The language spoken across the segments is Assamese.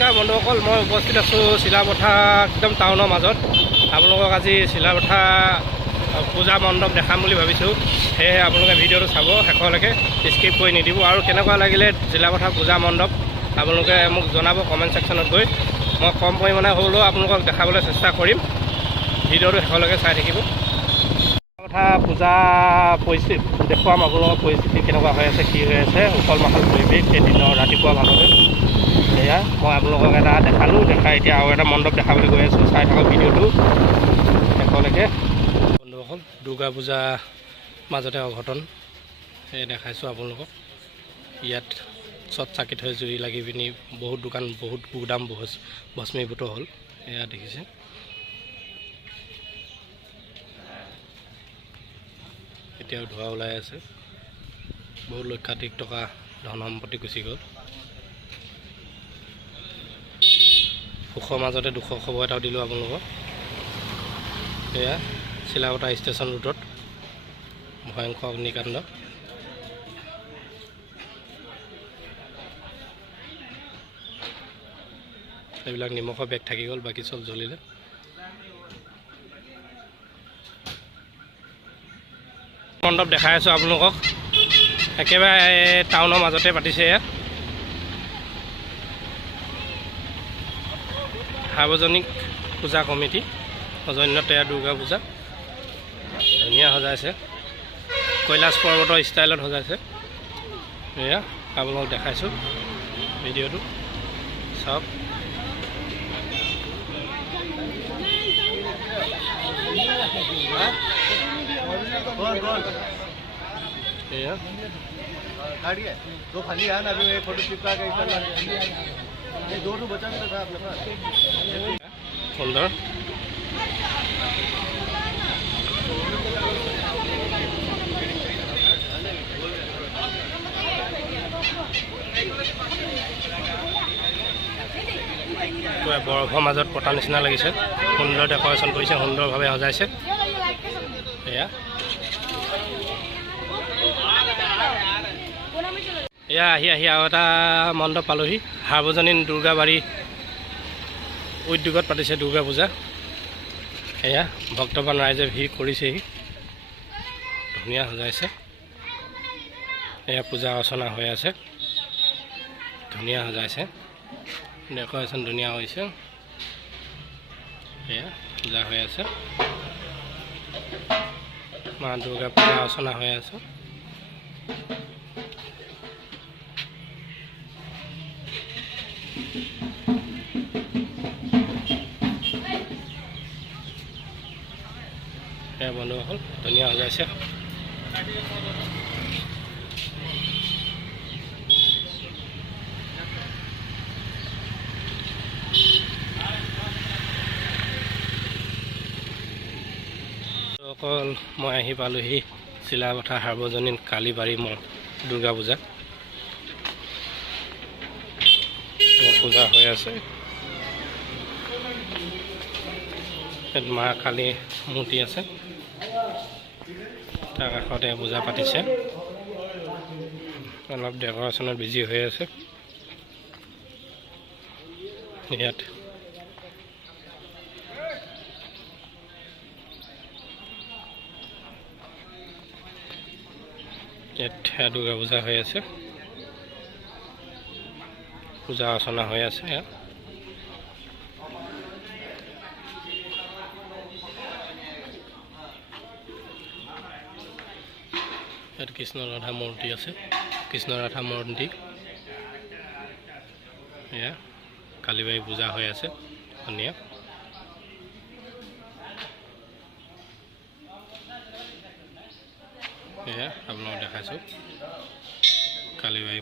নমস্কাৰ বন্ধুসকল, মই উপস্থিত আছোঁ চিলাপথাৰ একদম টাউনৰ মাজত। আপোনালোকক আজি চিলাপথাৰ পূজা মণ্ডপ দেখাম বুলি ভাবিছোঁ, সেয়েহে আপোনালোকে ভিডিঅ'টো চাব শেষলৈকে, স্কিপ কৰি নিদিব। আৰু কেনেকুৱা লাগিলে চিলাপথাৰ পূজা মণ্ডপ আপোনালোকে মোক জনাব কমেণ্ট ছেকশ্যনত গৈ। মই কম পৰিমাণে হ'লেও আপোনালোকক দেখাবলৈ চেষ্টা কৰিম, ভিডিঅ'টো শেষলৈকে চাই থাকিব। পূজা পৰিস্থিতি দেখুৱাম আপোনালোকৰ, পৰিস্থিতি কেনেকুৱা হৈ আছে, কি হৈ আছে, উখল মাখল পৰিৱেশ এদিনৰ ৰাতিপুৱা ভাগতে। সেয়া মই আপোনালোকক এটা দেখালোঁ, দেখাই এতিয়া আৰু এটা মণ্ডপ দেখাবলৈ গৈ আছোঁ। চাই থাকক ভিডিঅ'টো শেষলৈকে। বন্ধুসকল, দুৰ্গা পূজা মাজতে অঘটন সেয়ে দেখাইছোঁ আপোনালোকক। ইয়াত শ্বৰ্ট চাৰ্কিট হৈ জুই লাগি পিনি বহুত দোকান, বহুত গুদাম ভস্মীভূত হ'ল। এয়া দেখিছে, এতিয়াও ধোঁৱা ওলাই আছে। বহুত লক্ষাধিক টকা ধন সম্পত্তি গুচি গ'ল। সুখৰ মাজতে দুখৰ খবৰ এটাও দিলোঁ আপোনালোকক। এয়া চিলাপথাৰ ষ্টেচন ৰোডত ভয়ংকৰ অগ্নিকাণ্ড। এইবিলাক নিমখৰ বেগ থাকি গ'ল, বাকী চব জ্বলিলে। মণ্ডপ দেখাই আছোঁ আপোনালোকক, একেবাৰে টাউনৰ মাজতে পাতিছে। ইয়াত সাৰ্বজনিক পূজা কমিটি অজন্যতেয়া দুৰ্গা পূজা ধুনীয়া সজাইছে, কৈলাশ পৰ্বতৰ ষ্টাইলত সজাইছে। এয়া আপোনালোকক দেখাইছোঁ, ভিডিঅ'টো চাওক। সুন্দৰ বৰফৰ মাজত পতা নিচিনা লাগিছে। সুন্দৰ ডেক'ৰেশ্যন কৰিছে, সুন্দৰভাৱে সজাইছে। এয়া আহি আৰু এটা মণ্ডপ পালোহি। সাৰ্বজনীন দুৰ্গাবাৰী উদ্যোগত পাতিছে দুৰ্গা পূজা। এয়া ভক্তবান ৰাইজে ভিৰ কৰিছেহি, ধুনীয়া সজাইছে। এয়া পূজা অৰ্চনা হৈ আছে, ধুনীয়া সজাইছে, ডেক'ৰেশ্যন ধুনীয়া হৈছে। এয়া পূজা হৈ আছে, মা দুৰ্গা পূজা অৰ্চনা হৈ আছে। এয়া বন্ধুসকল, ধুনীয়া সজাইছে। অকল মই আহি পালোহি চিলাপথাৰ সাৰ্বজনীন কালীবাৰী দুৰ্গা পূজা। পূজা হৈ আছে, মা কালী মূৰ্তি আছে, তাৰ কাষতে পূজা পাতিছে। অলপ ডেক'ৰেশ্যনত বিজি হৈ আছে। ইয়াত দুৰ্গা পূজা হৈ আছে, পূজা অৰ্চনা হৈ আছে। ইয়াত কৃষ্ণ ৰাধা মূৰ্তি আছে, কৃষ্ণ ৰাধা মূৰ্তি। এয়া কালীবাৰী পূজা হৈ আছে, ধুনীয়া। এয়া আপোনালোকক দেখাইছোঁ কালীবাৰী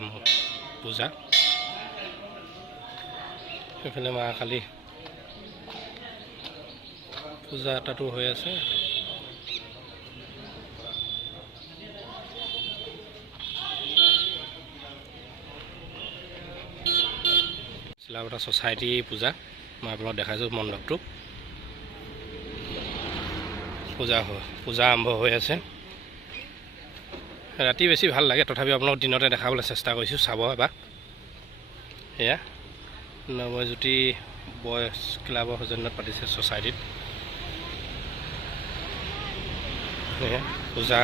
পূজা। সেইফালে মা কালী পূজা এটাতো হৈ আছে। চিলাপথাৰ ছ'চাইটি পূজা মই আপোনালোকক দেখাইছোঁ মণ্ডপটো। পূজা আৰম্ভ হৈ আছে। ৰাতি বেছি ভাল লাগে, তথাপিও আপোনালোক দিনতে দেখাবলৈ চেষ্টা কৰিছোঁ, চাব এবাৰ। এয়া নৱজ্যোতি বয়স ক্লাবৰ সৌজন্যত পাতিছে ছ'চাইটিত পূজা।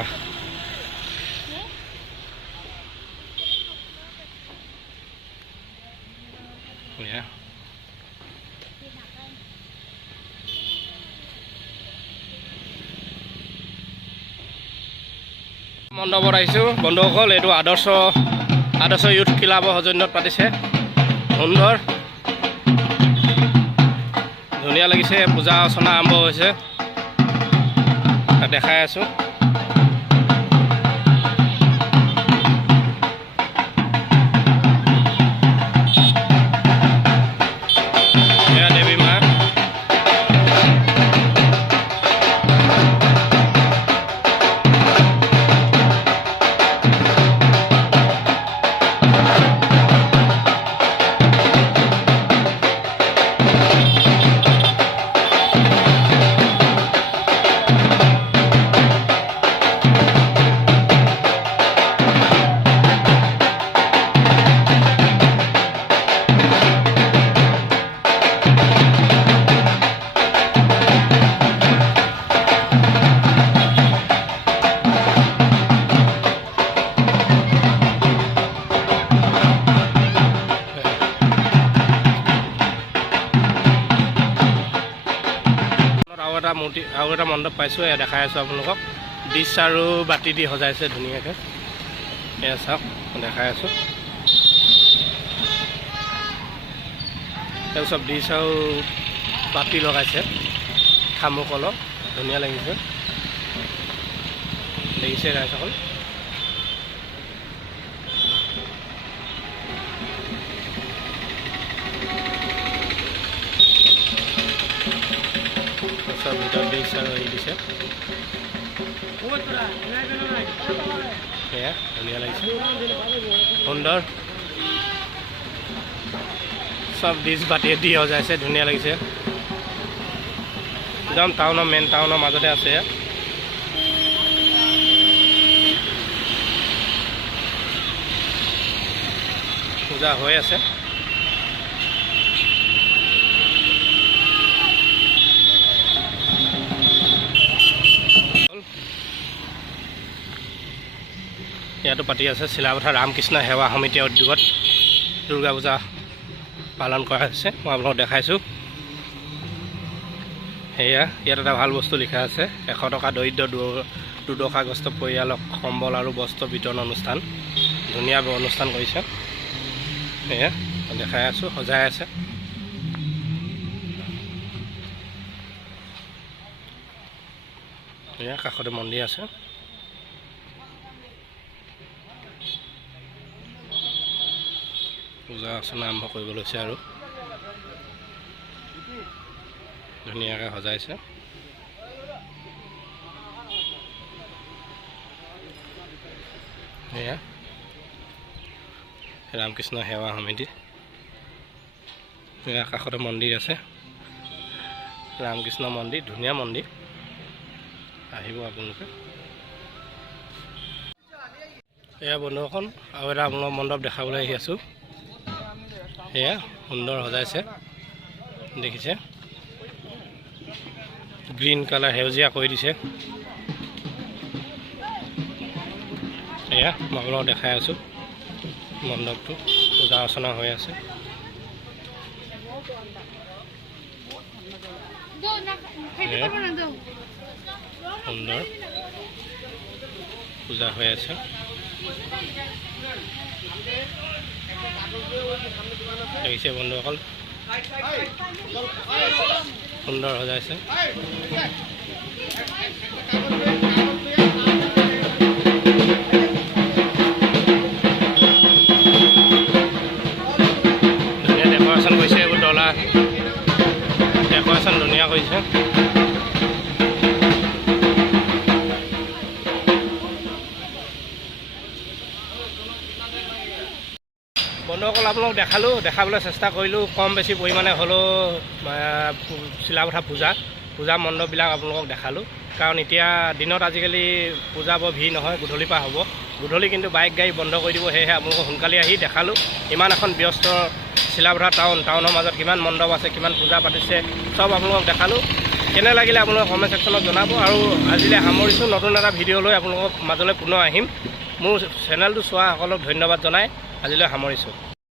মণ্ডপত আহিছোঁ বন্ধুসকল, এইটো আদৰ্শ ইউথ ক্লাবৰ সৌজন্যত পাতিছে। সুন্দৰ ধুনীয়া লাগিছে, পূজা অৰ্চনা আৰম্ভ হৈছে, দেখাই আছোঁ। আৰু এটা মণ্ডপ পাইছোঁ, এয়া দেখাই আছোঁ আপোনালোকক। ডিছ আৰু বাতি দি সজাইছে ধুনীয়াকৈ, এয়া চাওক দেখাই আছোঁ। তেওঁ চব ডিছ আৰু বাতি লগাইছে থাৰ্মোকলৰ, ধুনীয়া লাগিছে, দেখিছে ৰাইজসকল। ভিতৰত দিছে আৰু হেৰি দিছে, সেয়া ধুনীয়া লাগিছে, সুন্দৰ। চব ডিছ বাতি দি সজাইছে, ধুনীয়া লাগিছে। একদম টাউনৰ মেইন টাউনৰ মাজতে আছে, পূজা হৈ আছে। ইয়াতো পাতি আছে চিলাপথাৰ ৰামকৃষ্ণ সেৱা সমিতিৰ উদ্যোগত দুৰ্গা পূজা পালন কৰা হৈছে, মই আপোনালোকক দেখাইছোঁ। সেয়া ইয়াত এটা ভাল বস্তু লিখা আছে, 100 টকা দৰিদ্ৰ দুৰ্দশাগ্ৰস্ত পৰিয়ালক সম্বল আৰু বস্ত্ৰ বিতৰণ অনুষ্ঠান। ধুনীয়া অনুষ্ঠান কৰিছে, সেয়া দেখাই আছোঁ, সজাই আছে। সেয়া কাষতে মন্দিৰ আছে। পূজা অৰ্চনা আৰম্ভ কৰিব লৈছে আৰু ধুনীয়াকৈ সজাইছে। সেয়া ৰামকৃষ্ণ সেৱা সমিতি, সেয়া কাষতে মন্দিৰ আছে, ৰামকৃষ্ণ মন্দিৰ, ধুনীয়া মন্দিৰ, আহিব আপোনালোকে। এয়া বন্ধুসকল, আৰু এটা আপোনালোক মণ্ডপ দেখাবলৈ আহি আছোঁ। সেয়া সুন্দৰ সজাইছে, দেখিছে, গ্ৰীণ কালাৰ সেউজীয়া কৰি দিছে। এয়া মই আপোনালোকক দেখাই আছোঁ মণ্ডপটো, পূজা অৰ্চনা হৈ আছে। সুন্দৰ পূজা হৈ আছে। দেখিছে বন্ধুসকল, সুন্দৰ সজাইছে। ধুনীয়া ডেক'ৰেশ্যন কৰিছে, এইবোৰ ডলা ডেক'ৰেশ্যন ধুনীয়া কৰিছে। বন্ধুসকল আপোনালোক দেখাবলৈ চেষ্টা কৰিলোঁ, কম বেছি পৰিমাণে হ'লেও চিলাপথাৰ পূজা মণ্ডপবিলাক আপোনালোকক দেখালোঁ। কাৰণ এতিয়া দিনত আজিকালি পূজা বৰ ভিৰ নহয়, গধূলিৰ পৰা হ'ব। গধূলি কিন্তু বাইক গাড়ী বন্ধ কৰি দিব, সেয়েহে আপোনালোকক সোনকালে আহি দেখালোঁ। ইমান এখন ব্যস্ত চিলাপথাৰ টাউনৰ মাজত কিমান মণ্ডপ আছে, কিমান পূজা পাতিছে, চব আপোনালোকক দেখালোঁ। কেনে লাগিলে আপোনালোকে কমেণ্ট ছেকশ্যনত জনাব। আৰু আজিলৈ সামৰিছোঁ, নতুন এটা ভিডিঅ' লৈ আপোনালোকৰ মাজলৈ পুনৰ আহিম। মোৰ চেনেলটো চোৱা সকলক ধন্যবাদ জনাই আজিলৈ সামৰিছোঁ।